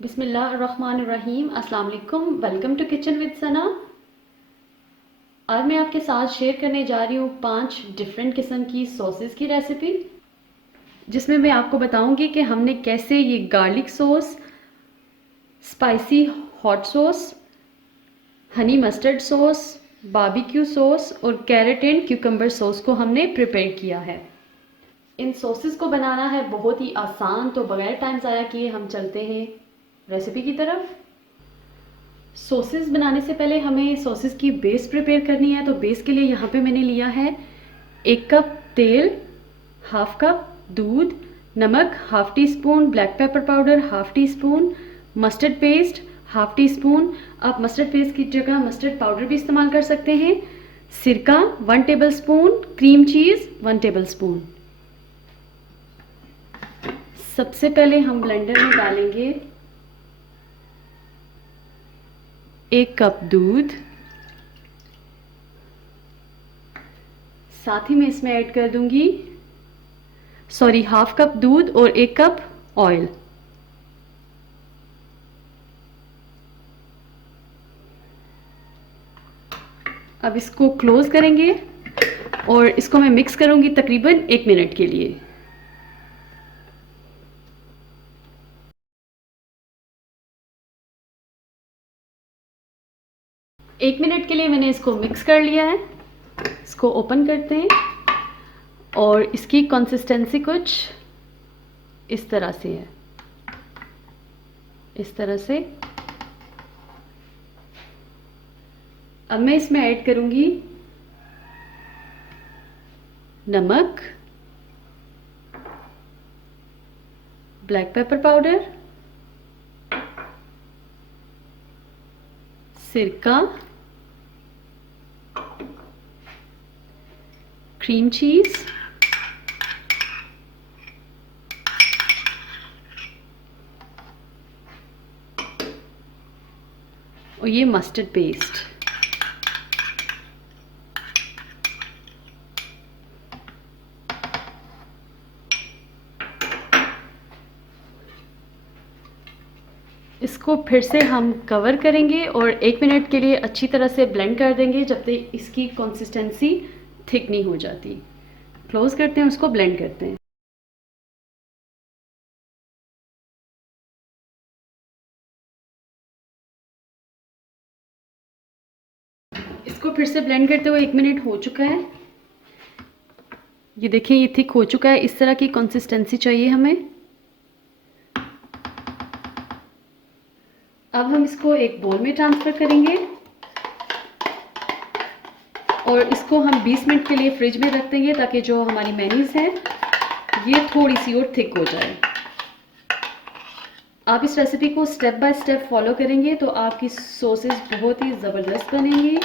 बिस्मिल्लाहिर्रहमानिर्रहीम। अस्सलाम वालेकुम। वेलकम टू किचन विद सना। आज मैं आपके साथ शेयर करने जा रही हूँ 5 डिफरेंट किस्म की सॉसेस की रेसिपी, जिसमें मैं आपको बताऊंगी कि हमने कैसे ये garlic sauce, spicy hot sauce, honey mustard sauce, barbecue sauce और कैरेट एंड क्यूकम्बर सॉस को हमने प्रिपेयर किया है। इन सॉसेस को बनाना है बहुत ही आसान, तो बगैर टाइम ज़ाया किए हम चलते हैं रेसिपी की तरफ। सॉसेस बनाने से पहले हमें सॉसेस की बेस प्रिपेयर करनी है। तो बेस के लिए यहाँ पे मैंने लिया है 1 कप तेल, हाफ कप दूध, नमक half tea spoon, black pepper powder half tea spoon, mustard paste half tea spoon. आप मस्टर्ड पेस्ट की जगह मस्टर्ड पाउडर भी इस्तेमाल कर सकते हैं। सिरका 1 table spoon, cream cheese 1 table spoon. सबसे पहले हम ब्लेंडर में डालेंगे 1 कप दूध, साथ ही मैं इसमें ऐड कर दूंगी हाफ कप दूध और 1 कप ऑयल। अब इसको क्लोज करेंगे और इसको मैं मिक्स करूंगी तकरीबन 1 मिनट के लिए। एक मिनट के लिए मैंने इसको मिक्स कर लिया है। इसको ओपन करते हैं और इसकी कंसिस्टेंसी कुछ इस तरह से है, इस तरह से। अब मैं इसमें ऐड करूंगी नमक, ब्लैक पेपर पाउडर, सिरका, क्रीम चीज़ और ये मस्टर्ड पेस्ट। इसको फिर से हम कवर करेंगे और 1 मिनट के लिए अच्छी तरह से ब्लेंड कर देंगे जब तक इसकी कंसिस्टेंसी थिक नहीं हो जाती। क्लोज करते हैं, उसको ब्लेंड करते हैं। इसको फिर से ब्लेंड करते हुए 1 मिनट हो चुका है। ये देखिए, ये थिक हो चुका है। इस तरह की कंसिस्टेंसी चाहिए हमें। अब हम इसको एक बोल में ट्रांसफ़र करेंगे और इसको हम 20 मिनट के लिए फ्रिज में रख देंगे ताकि जो हमारी मेयोनीज है ये थोड़ी सी और थिक हो जाए। आप इस रेसिपी को स्टेप बाय स्टेप फॉलो करेंगे तो आपकी सॉसेस बहुत ही ज़बरदस्त बनेंगी।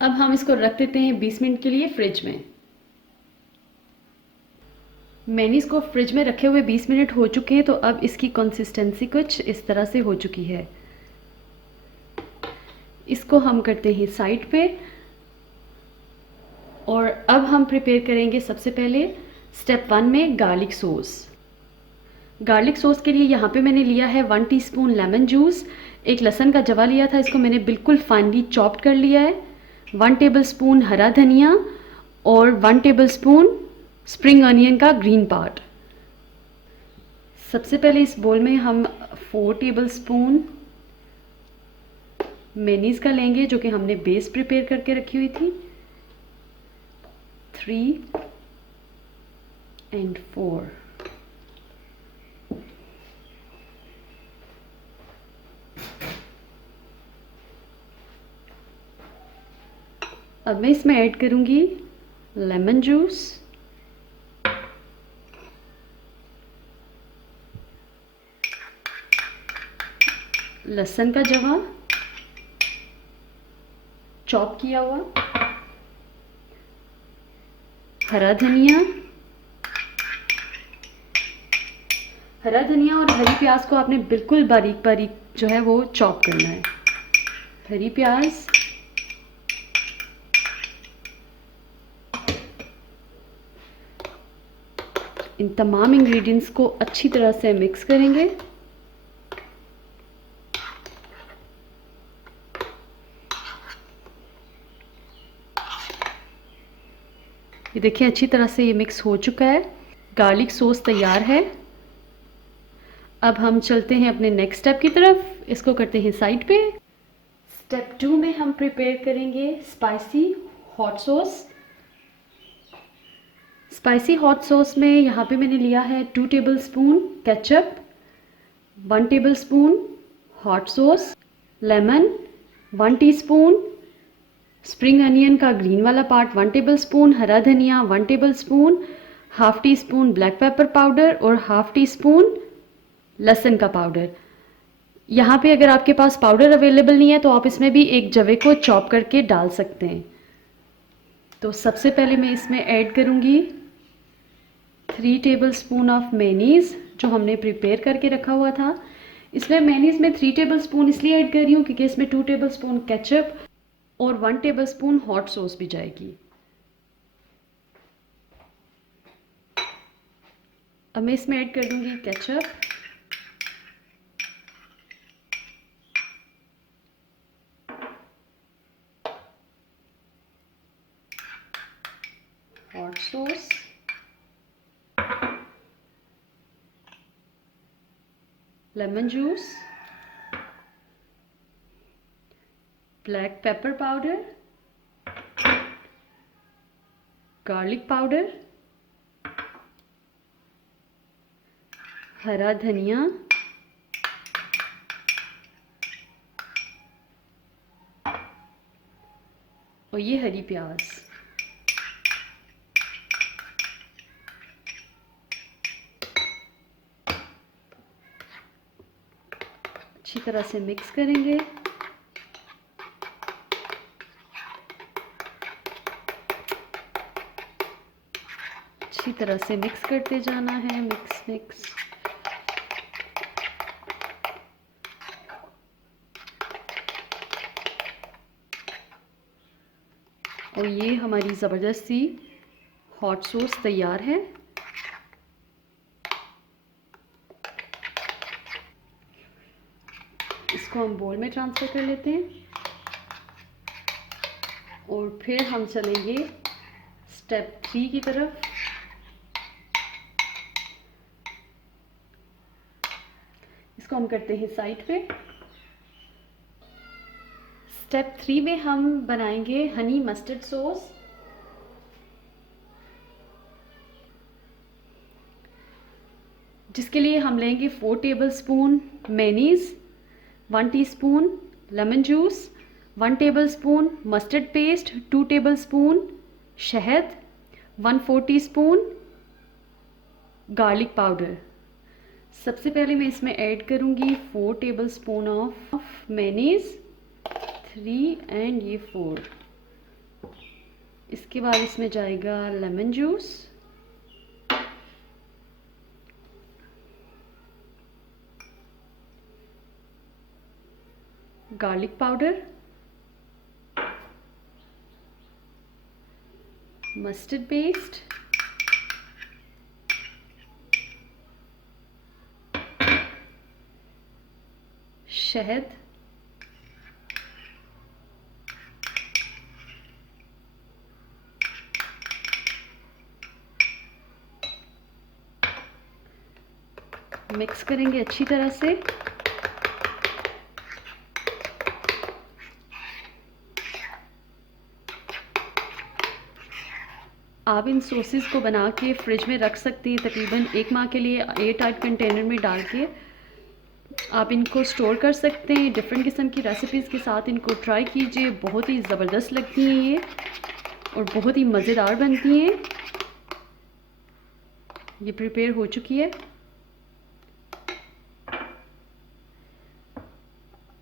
अब हम इसको रख देते हैं 20 मिनट के लिए फ्रिज में। मेयोनीज को फ्रिज में रखे हुए 20 मिनट हो चुके हैं, तो अब इसकी कंसिस्टेंसी कुछ इस तरह से हो चुकी है। इसको हम करते हैं साइड पे और अब हम प्रिपेयर करेंगे सबसे पहले स्टेप 1 में गार्लिक सॉस। गार्लिक सॉस के लिए यहाँ पे मैंने लिया है 1 टीस्पून लेमन जूस, एक लहसुन का जवा लिया था, इसको मैंने बिल्कुल फाइनली चॉप्ड कर लिया है, 1 टेबलस्पून हरा धनिया और 1 टेबलस्पून स्प्रिंग अनियन का ग्रीन पार्ट। सबसे पहले इस बोल में हम 4 टेबलस्पून मेयोनीज का लेंगे जो कि हमने बेस प्रिपेयर करके रखी हुई थी। 3 and 4। अब मैं इसमें ऐड करूंगी लेमन जूस, लहसुन का जवा चॉप किया हुआ, हरा धनिया और हरी प्याज को आपने बिल्कुल बारीक बारीक जो है वो चॉप करना है। हरी प्याज, इन तमाम इंग्रेडिएंट्स को अच्छी तरह से मिक्स करेंगे। ये देखिए अच्छी तरह से ये मिक्स हो चुका है। गार्लिक सॉस तैयार है। अब हम चलते हैं अपने नेक्स्ट स्टेप की तरफ। इसको करते हैं साइड पे। स्टेप 2 में हम प्रिपेयर करेंगे spicy hot sauce. Spicy hot sauce में यहाँ पे मैंने लिया है 2 tablespoon ketchup, 1 tablespoon hot sauce, lemon, 1 teaspoon spring onion का ग्रीन वाला पार्ट, 1 टेबलस्पून हरा धनिया, 1 tablespoon, half tea spoon black pepper powder और हाफ टी स्पून लहसुन का पाउडर। यहाँ पे अगर आपके पास पाउडर अवेलेबल नहीं है तो आप इसमें भी एक जवे को चॉप करके डाल सकते हैं। तो सबसे पहले मैं इसमें ऐड करूँगी 3 टेबलस्पून ऑफ मेयोनीज़ जो हमने प्रिपेयर करके रखा हुआ था। इसमें मेयोनीज़ में 3 टेबलस्पून इसलिए ऐड कर रही हूँ क्योंकि इसमें 2 टेबलस्पून केचप और 1 टेबलस्पून हॉट सॉस भी जाएगी। अब मैं इसमें ऐड कर दूँगी ketchup, hot sauce, lemon juice, black pepper powder, garlic powder, हरा धनिया और ये हरी प्याज। अच्छी तरह से मिक्स करेंगे। अच्छी तरह से मिक्स करते जाना है। मिक्स और ये हमारी ज़बरदस्त सी हॉट सॉस तैयार है। इसको हम बोल में ट्रांसफ़र कर लेते हैं और फिर हम चलेंगे स्टेप 3 की तरफ। इसको हम करते हैं साइड पे। स्टेप 3 में हम बनाएंगे हनी मस्टर्ड सॉस। जिसके लिए हम लेंगे 4 tablespoon mayonnaise, 1 teaspoon lemon juice, 1 tablespoon mustard paste, 2 tablespoon शहद, 1/4 टीस्पून गार्लिक पाउडर। सबसे पहले मैं इसमें ऐड करूँगी 4 टेबलस्पून ऑफ मेयोनीज़, 3 एंड ये 4। इसके बाद इसमें जाएगा lemon juice, garlic powder, mustard paste, शहद, मिक्स करेंगे अच्छी तरह से। आप इन सॉसेस को बना के फ्रिज में रख सकते हैं तकरीबन 1 माह के लिए। एयर टाइट कंटेनर में डाल के आप इनको स्टोर कर सकते हैं। डिफरेंट किस्म की रेसिपीज़ के साथ इनको ट्राई कीजिए। बहुत ही ज़बरदस्त लगती हैं ये और बहुत ही मज़ेदार बनती हैं। ये प्रिपेयर हो चुकी है।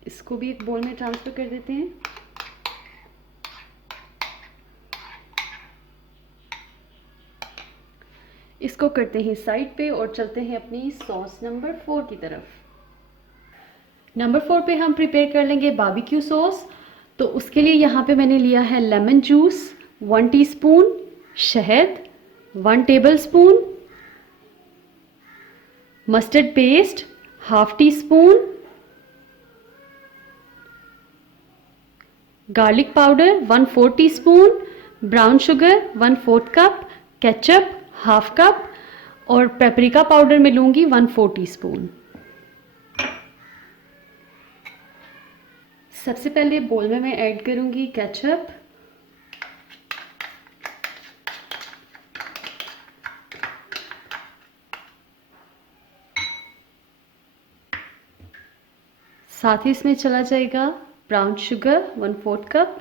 इसको भी एक बोल में ट्रांसफ़र कर देते हैं। इसको करते हैं साइड पे और चलते हैं अपनी सॉस नंबर 4 की तरफ। नंबर 4 पे हम प्रिपेयर कर लेंगे बारबेक्यू सॉस। तो उसके लिए यहाँ पे मैंने लिया है लेमन जूस, 1 टीस्पून शहद, 1 tablespoon mustard paste half tea spoon, garlic powder 1/4 teaspoon, brown sugar 1/4 cup, ketchup half cup और पेपरिका पाउडर मैं लूँगी 1/4 टीस्पून। सबसे पहले बोल में मैं ऐड करूँगी केचप, साथ ही इसमें चला जाएगा brown sugar 1/4 cup,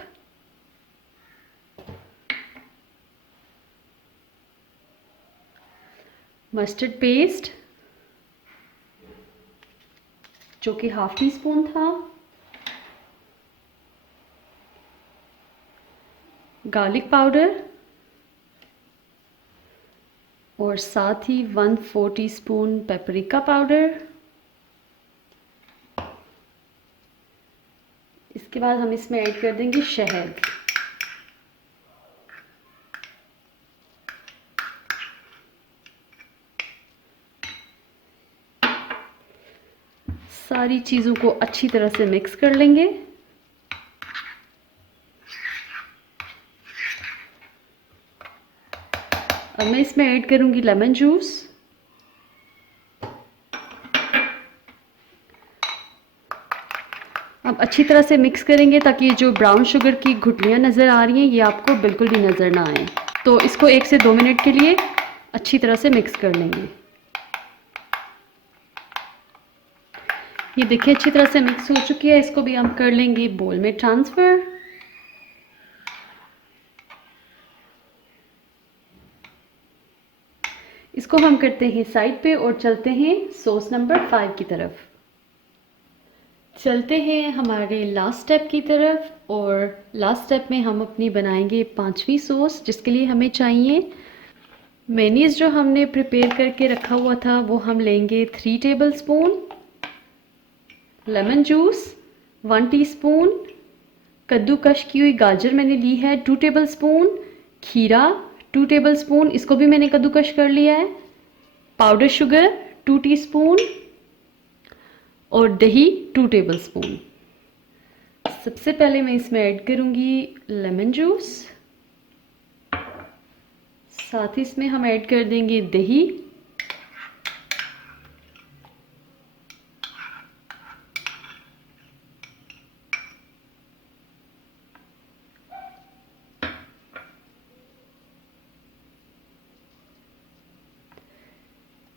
mustard paste जो कि हाफ टी स्पून था, गार्लिक पाउडर और साथ ही 1/4 टीस्पून पेपरिका पाउडर। इसके बाद हम इसमें ऐड कर देंगे शहद। सारी चीज़ों को अच्छी तरह से मिक्स कर लेंगे। अब मैं इसमें ऐड करूंगी लेमन जूस। अब अच्छी तरह से मिक्स करेंगे ताकि जो ब्राउन शुगर की गुठलियाँ नज़र आ रही हैं ये आपको बिल्कुल भी नज़र ना आए। तो इसको 1 से 2 मिनट के लिए अच्छी तरह से मिक्स कर लेंगे। ये देखिए अच्छी तरह से मिक्स हो चुकी है। इसको भी हम कर लेंगे बोल में ट्रांसफ़र। इसको हम करते हैं साइड पे और चलते हैं सॉस नंबर 5 की तरफ। चलते हैं हमारे लास्ट स्टेप की तरफ और लास्ट स्टेप में हम अपनी बनाएंगे 5वीं सॉस, जिसके लिए हमें चाहिए मेनीज़ जो हमने प्रिपेयर करके रखा हुआ था वो हम लेंगे 3 टेबलस्पून, लेमन जूस 1 टीस्पून, कद्दूकश की हुई गाजर मैंने ली है 2 टेबलस्पून, खीरा 2 टेबलस्पून, इसको भी मैंने कद्दूकश कर लिया है, पाउडर शुगर 2 टीस्पून और दही 2 टेबलस्पून। सबसे पहले मैं इसमें ऐड करूँगी लेमन जूस, साथ ही इसमें हम ऐड कर देंगे दही,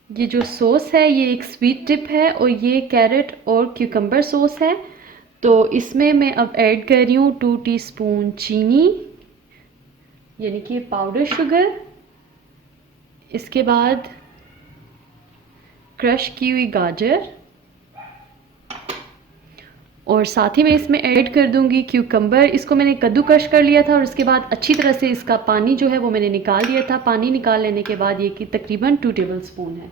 ये जो सॉस है ये एक स्वीट डिप है और ये कैरेट और क्यूकम्बर सॉस है। तो इसमें मैं अब ऐड कर रही हूँ 2 टीस्पून चीनी यानी कि पाउडर शुगर, इसके बाद क्रश की हुई गाजर और साथ ही मैं इसमें ऐड कर दूंगी क्यूकम्बर। इसको मैंने कद्दूकश कर लिया था और उसके बाद अच्छी तरह से इसका पानी जो है वो मैंने निकाल लिया था। पानी निकाल लेने के बाद ये कि तकरीबन 2 टेबलस्पून है।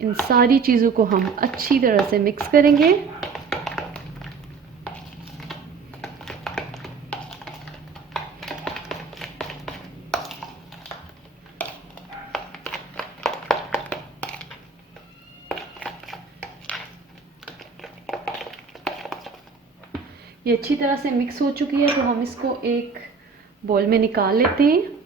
इन सारी चीज़ों को हम अच्छी तरह से मिक्स करेंगे। ये अच्छी तरह से मिक्स हो चुकी है तो हम इसको एक बोल में निकाल लेते हैं।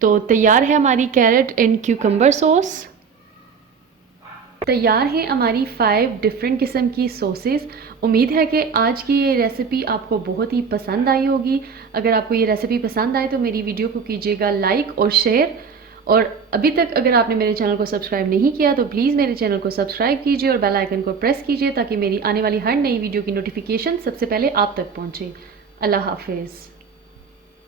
तो तैयार है हमारी कैरेट एंड क्यूकम्बर सॉस। तैयार है हमारी 5 डिफरेंट किस्म की सॉसेस। उम्मीद है कि आज की ये रेसिपी आपको बहुत ही पसंद आई होगी। अगर आपको ये रेसिपी पसंद आए तो मेरी वीडियो को कीजिएगा लाइक और शेयर, और अभी तक अगर आपने मेरे चैनल को सब्सक्राइब नहीं किया तो प्लीज़ मेरे चैनल को सब्सक्राइब कीजिए और बेल आइकन को प्रेस कीजिए ताकि मेरी आने वाली हर नई वीडियो की नोटिफिकेशन सबसे पहले आप तक पहुँचे। अल्लाह हाफिज़।